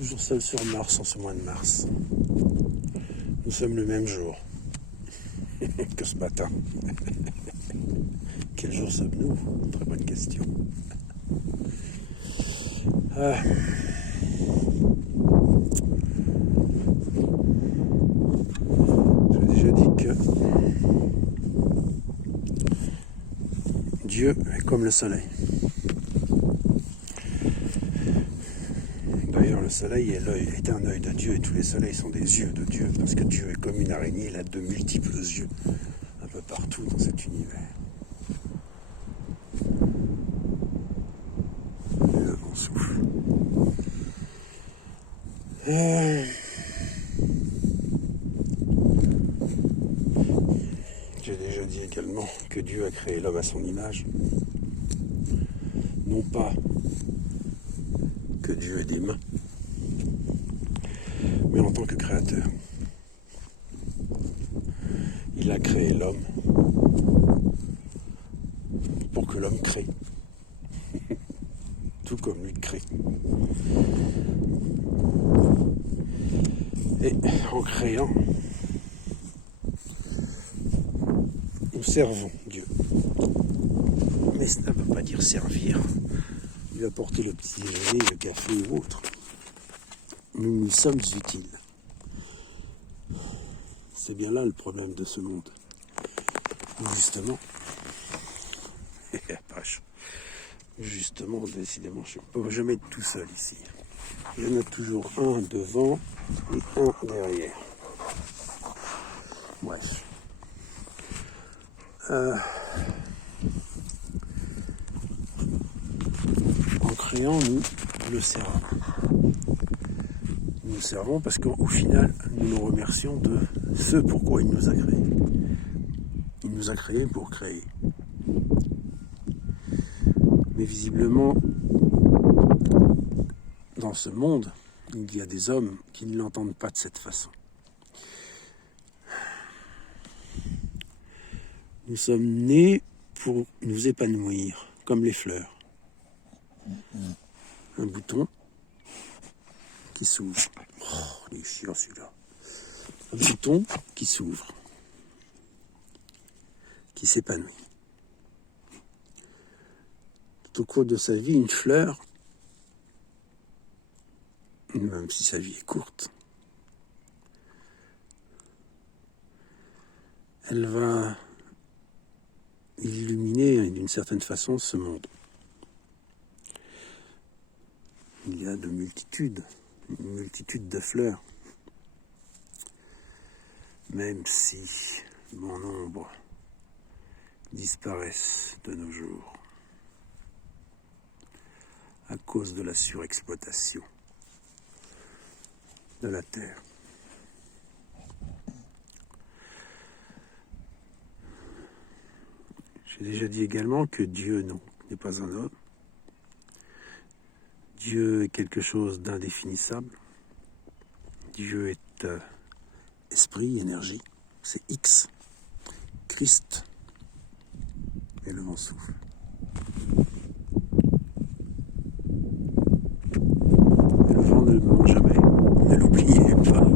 toujours seul sur Mars en ce mois de mars. Nous sommes le même jour que ce matin. Quel jour sommes-nous? Très bonne question. J'ai déjà dit que Dieu est comme le soleil. D'ailleurs, le soleil est un œil de Dieu et tous les soleils sont des yeux de Dieu, parce que Dieu est comme une araignée, il a de multiples yeux un peu partout dans cet univers. Le vent souffle. J'ai déjà dit également que Dieu a créé l'homme à son image. Non pas que Dieu ait des mains, mais en tant que créateur. Il a créé l'homme pour que l'homme crée. Tout comme lui crée. Et en créant, nous servons Dieu. Mais cela ne veut pas dire servir, lui apporter le petit déjeuner, le café ou autre. Nous lui sommes utiles. C'est bien là le problème de ce monde. Justement, justement, décidément, je ne peux jamais être tout seul ici. Il y en a toujours un devant et un derrière. Bref. En créant, nous le servons. Nous le servons parce qu'au final, nous nous remercions de ce pourquoi il nous a créés. Il nous a créés pour créer. Mais visiblement, dans ce monde, il y a des hommes qui ne l'entendent pas de cette façon. Nous sommes nés pour nous épanouir, comme les fleurs. Un bouton qui s'ouvre. Oh, il est chiant celui-là. Un bouton qui s'ouvre, qui s'épanouit. Tout au cours de sa vie, une fleur, même si sa vie est courte, elle va illuminer d'une certaine façon ce monde. Il y a une multitude de fleurs, même si bon nombre disparaissent de nos jours à cause de la surexploitation de la terre. J'ai déjà dit également que Dieu, non, n'est pas un homme. Dieu est quelque chose d'indéfinissable. Dieu est esprit, énergie. C'est X, Christ, et le vent souffle. Et le vent ne ment jamais. Ne l'oubliez pas.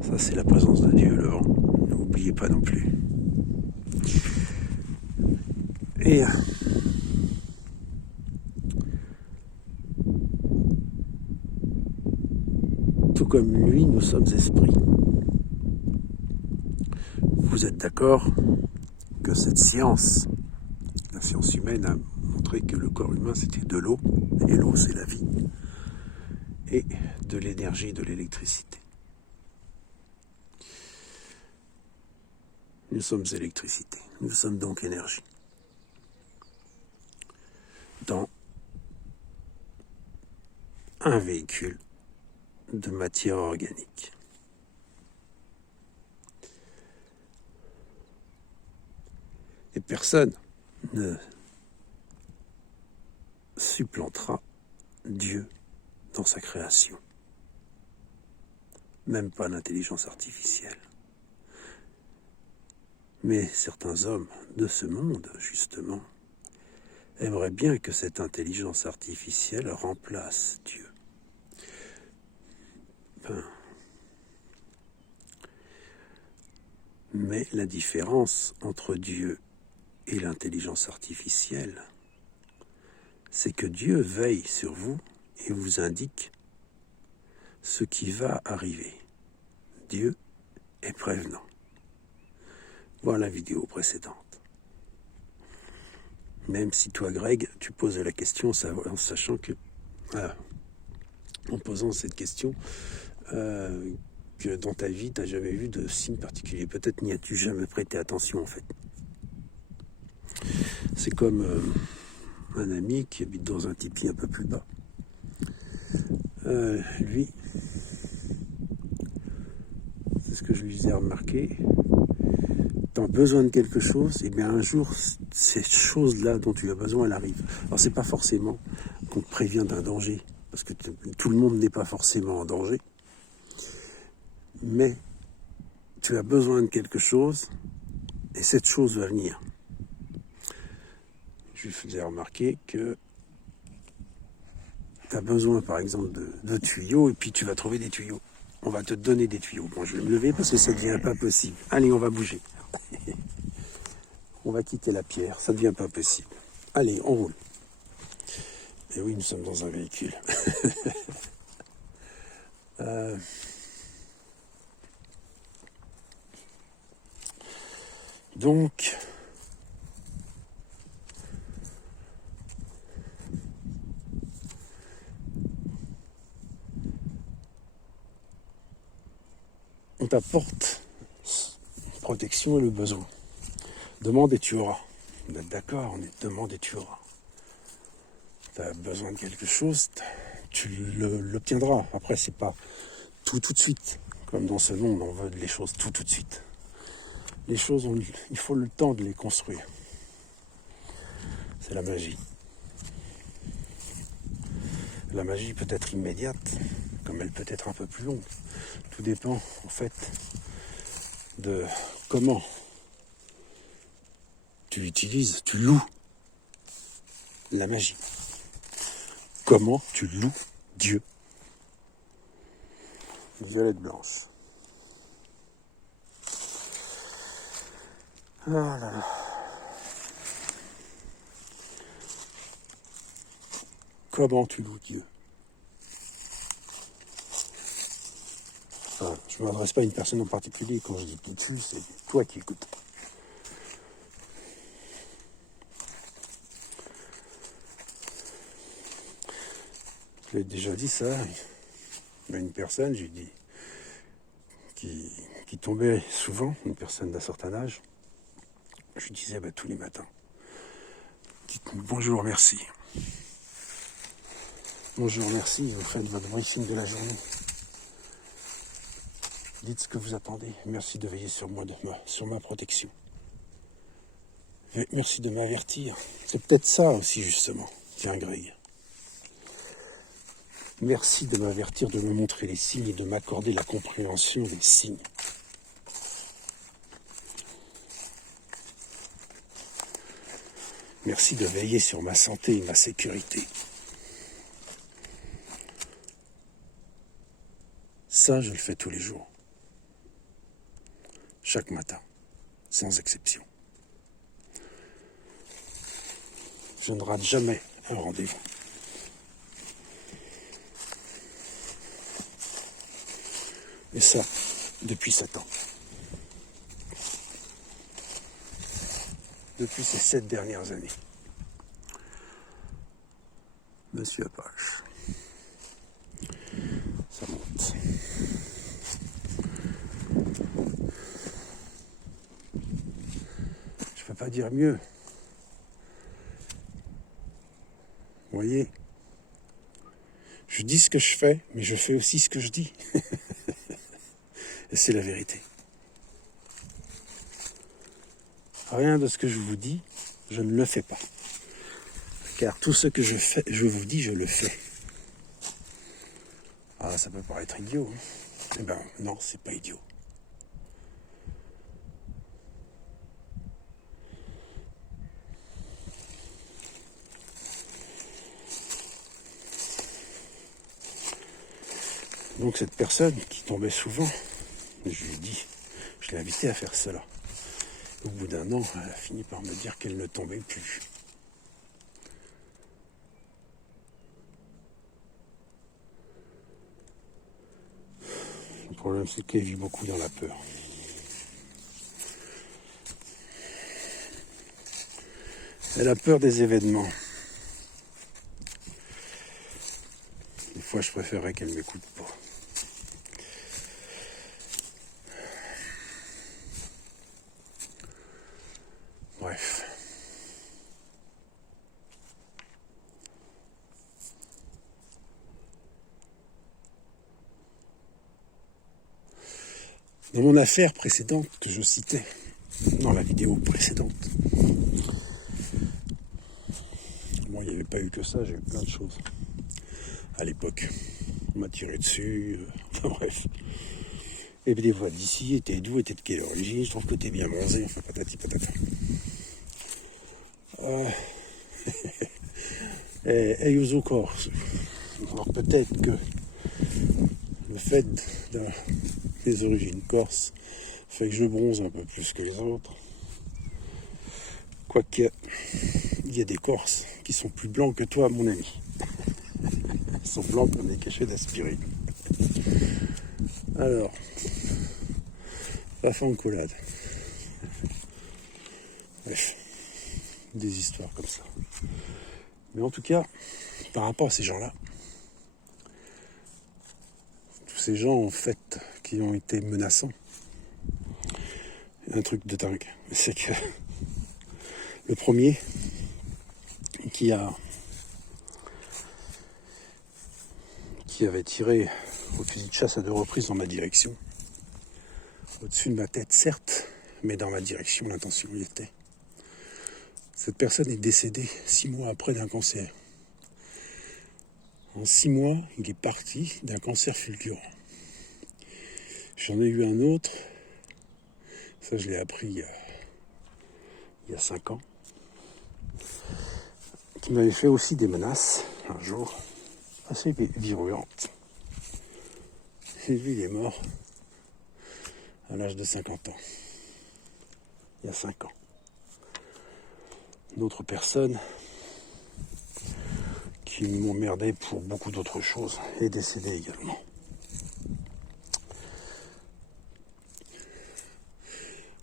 Ça, c'est la présence de Dieu, le vent. N'oubliez pas non plus. Et tout comme lui, nous sommes esprits. Vous êtes d'accord que cette science, la science humaine, a montré que le corps humain c'était de l'eau, et l'eau c'est la vie, et de l'énergie, de l'électricité. Nous sommes électricité, nous sommes donc énergie. Dans un véhicule de matière organique. Et personne ne supplantera Dieu dans sa création. Même pas l'intelligence artificielle. Mais certains hommes de ce monde, justement, aimerait bien que cette intelligence artificielle remplace Dieu. Mais la différence entre Dieu et l'intelligence artificielle, c'est que Dieu veille sur vous et vous indique ce qui va arriver. Dieu est prévenant. Voir la vidéo précédente. Même si toi, Greg, tu poses la question en sachant que, en posant cette question, que dans ta vie, tu n'as jamais vu de signe particulier. Peut-être n'y as-tu jamais prêté attention, en fait. C'est comme un ami qui habite dans un tipi un peu plus bas. Lui, c'est ce que je lui ai remarqué, tu as besoin de quelque chose, et bien un jour, cette chose-là dont tu as besoin, elle arrive. Alors c'est pas forcément qu'on te prévient d'un danger, parce que tout le monde n'est pas forcément en danger, mais tu as besoin de quelque chose, et cette chose va venir. Je lui faisais remarquer que tu as besoin, par exemple, de tuyaux, et puis tu vas trouver des tuyaux. On va te donner des tuyaux. Bon, je vais me lever parce que ça ne devient pas possible. Allez, on va bouger. On va quitter la pierre, ça ne devient pas possible. Allez, on roule. Et oui, nous sommes dans un véhicule. Donc, on t'apporte protection et le besoin. Demande et tu auras. Vous êtes d'accord, on est demande et tu auras. Tu as besoin de quelque chose, tu l'obtiendras. Après, c'est pas tout de suite. Comme dans ce monde, on veut les choses tout de suite. Les choses, il faut le temps de les construire. C'est la magie. La magie peut être immédiate, comme elle peut être un peu plus longue. Tout dépend, en fait, de comment tu utilises, tu loues la magie. Comment tu loues Dieu. Violette blanche. Ah là là. Comment tu loues Dieu. Enfin, je ne m'adresse pas à une personne en particulier. Quand je dis tu, c'est toi qui écoutes. Je l'ai déjà dit ça. Il y a une personne, j'ai dit, qui tombait souvent, une personne d'un certain âge. Je lui disais tous les matins, dites bonjour, merci. Bonjour, merci, vous faites votre briefing de la journée. Dites ce que vous attendez. Merci de veiller sur moi, sur ma protection. Merci de m'avertir. C'est peut-être ça aussi, justement. Tiens, Greg. Merci de m'avertir, de me montrer les signes et de m'accorder la compréhension des signes. Merci de veiller sur ma santé et ma sécurité. Ça, je le fais tous les jours. Chaque matin, sans exception. Je ne rate jamais un rendez-vous. Et ça, depuis 7 ans. Depuis ces 7 dernières années. Monsieur Apache. Ça monte. Je ne peux pas dire mieux. Vous voyez, je dis ce que je fais, mais je fais aussi ce que je dis. Et c'est la vérité. Rien de ce que je vous dis, je ne le fais pas. Car tout ce que je vous dis, je le fais. Ah, ça peut paraître idiot. Hein. Eh ben, non, c'est pas idiot. Donc cette personne qui tombait souvent, je lui ai dit, je l'ai invité à faire cela. Au bout d'un an, elle a fini par me dire qu'elle ne tombait plus. Le problème, c'est qu'elle vit beaucoup dans la peur. Elle a peur des événements. Des fois, je préférerais qu'elle ne m'écoute pas. Bref. Dans mon affaire précédente que je citais, dans la vidéo précédente, bon, il n'y avait pas eu que ça, j'ai eu plein de choses. À l'époque, on m'a tiré dessus, enfin bref. Et puis des voix d'ici, t'es d'où, t'es de quelle origine, je trouve que t'es bien bronzé, enfin patati patata. Et aux corse. Alors peut-être que le fait des origines corse fait que je bronze un peu plus que les autres. Quoique, il y a des Corses qui sont plus blancs que toi, mon ami. Ils sont blancs comme des cachets d'aspirine. Alors, la fancolade. Bref, des histoires comme ça. Mais en tout cas, par rapport à ces gens-là, tous ces gens en fait qui ont été menaçants, un truc de dingue, c'est que le premier qui avait tiré au fusil de chasse à 2 reprises dans ma direction, au-dessus de ma tête certes, mais dans ma direction l'intention y était. Cette personne est décédée 6 mois après d'un cancer. En 6 mois, il est parti d'un cancer fulgurant. J'en ai eu un autre, ça je l'ai appris il y a 5 ans, qui m'avait fait aussi des menaces un jour, assez virulentes. Et lui, il est mort à l'âge de 50 ans, il y a 5 ans. D'autres personnes qui m'emmerdaient pour beaucoup d'autres choses est décédée également.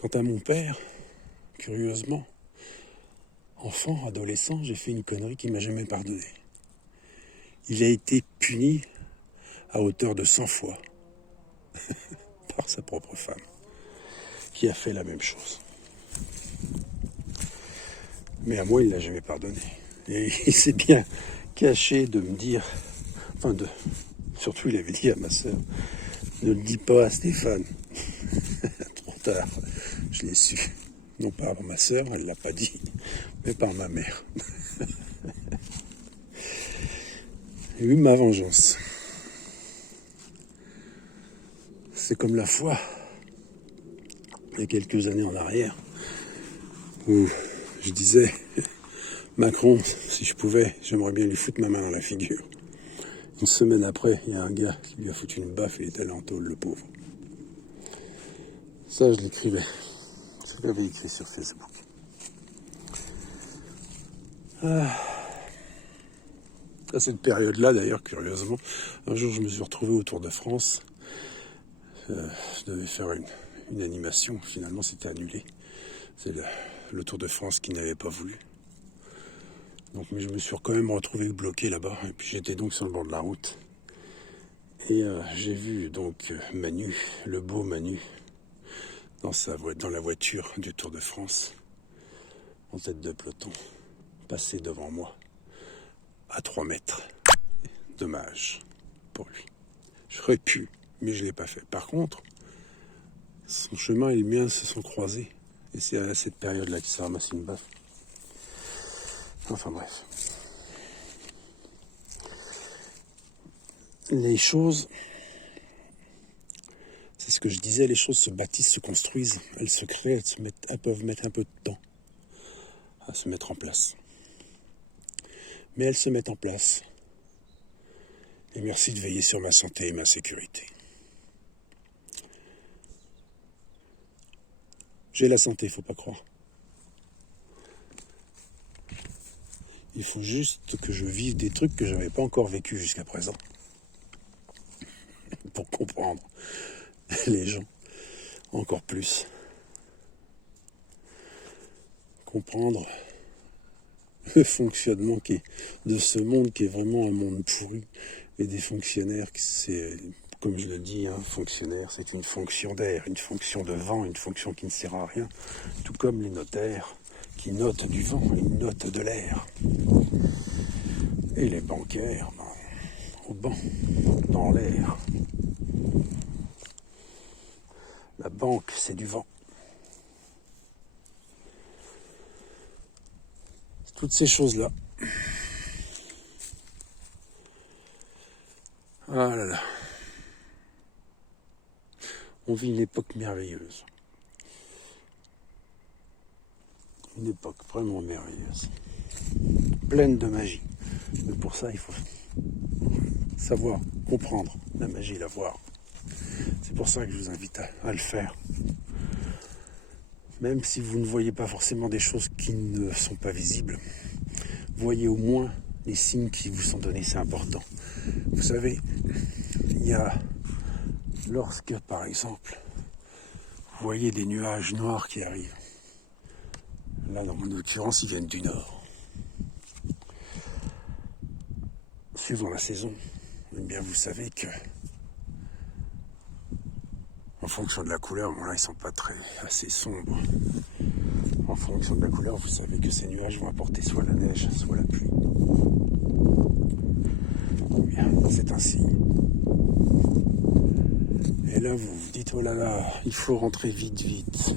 Quant à mon père, curieusement, enfant, adolescent, j'ai fait une connerie qu'il m'a jamais pardonnée. Il a été puni à hauteur de 100 fois par sa propre femme, qui a fait la même chose. Mais à moi, il ne l'a jamais pardonné. Et il s'est bien caché de me dire, surtout il avait dit à ma sœur, ne le dis pas à Stéphane. Trop tard, je l'ai su. Non pas par ma sœur, elle ne l'a pas dit, mais par ma mère. J'ai eu ma vengeance. C'est comme la foi, il y a quelques années en arrière, où je disais, Macron, si je pouvais, j'aimerais bien lui foutre ma main dans la figure. Une semaine après, il y a un gars qui lui a foutu une baffe et il était allé en tôle, le pauvre. Ça, je l'écrivais. Je l'avais écrit sur Facebook. À cette période-là, d'ailleurs, curieusement, un jour, je me suis retrouvé au Tour de France. Je devais faire une animation. Finalement, c'était annulé. C'est le Tour de France qui n'avait pas voulu. Donc, mais je me suis quand même retrouvé bloqué là-bas. Et puis, j'étais donc sur le bord de la route. Et j'ai vu donc Manu, le beau Manu, dans la voiture du Tour de France, en tête de peloton, passer devant moi, à 3 mètres. Dommage pour lui. J'aurais pu, mais je ne l'ai pas fait. Par contre, son chemin et le mien se sont croisés. Et c'est à cette période-là qu'il s'est ramassé une baffe. Enfin bref. Les choses, c'est ce que je disais, les choses se bâtissent, se construisent, elles se créent, elles peuvent mettre un peu de temps à se mettre en place. Mais elles se mettent en place. Et merci de veiller sur ma santé et ma sécurité. J'ai la santé, faut pas croire. Il faut juste que je vive des trucs que je n'avais pas encore vécu jusqu'à présent. Pour comprendre les gens encore plus. Comprendre le fonctionnement de ce monde qui est vraiment un monde pourri. Et des fonctionnaires, c'est, comme je le dis, un fonctionnaire, c'est une fonction d'air, une fonction de vent, une fonction qui ne sert à rien. Tout comme les notaires qui notent du vent, ils notent de l'air. Et les bancaires, au banc, dans l'air. La banque, c'est du vent. Toutes ces choses-là. Ah là là. On vit une époque merveilleuse. Une époque vraiment merveilleuse. Pleine de magie. Mais pour ça, il faut savoir comprendre la magie et la voir. C'est pour ça que je vous invite à le faire. Même si vous ne voyez pas forcément des choses qui ne sont pas visibles, voyez au moins les signes qui vous sont donnés, c'est important. Vous savez, il y a, lorsque par exemple, vous voyez des nuages noirs qui arrivent, là dans mon occurrence ils viennent du nord, suivant la saison, eh bien vous savez que en fonction de la couleur, bon là ils sont pas assez sombres. En fonction de la couleur, vous savez que ces nuages vont apporter soit la neige, soit la pluie. Bien, c'est un signe. Et là, vous vous dites, oh là là, il faut rentrer vite, vite.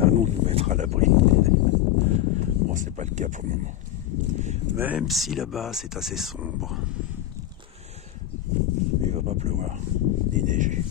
Allons nous mettre à l'abri. Bon, c'est pas le cas pour le moment. Même si là-bas, c'est assez sombre. Il va pas pleuvoir, ni neiger.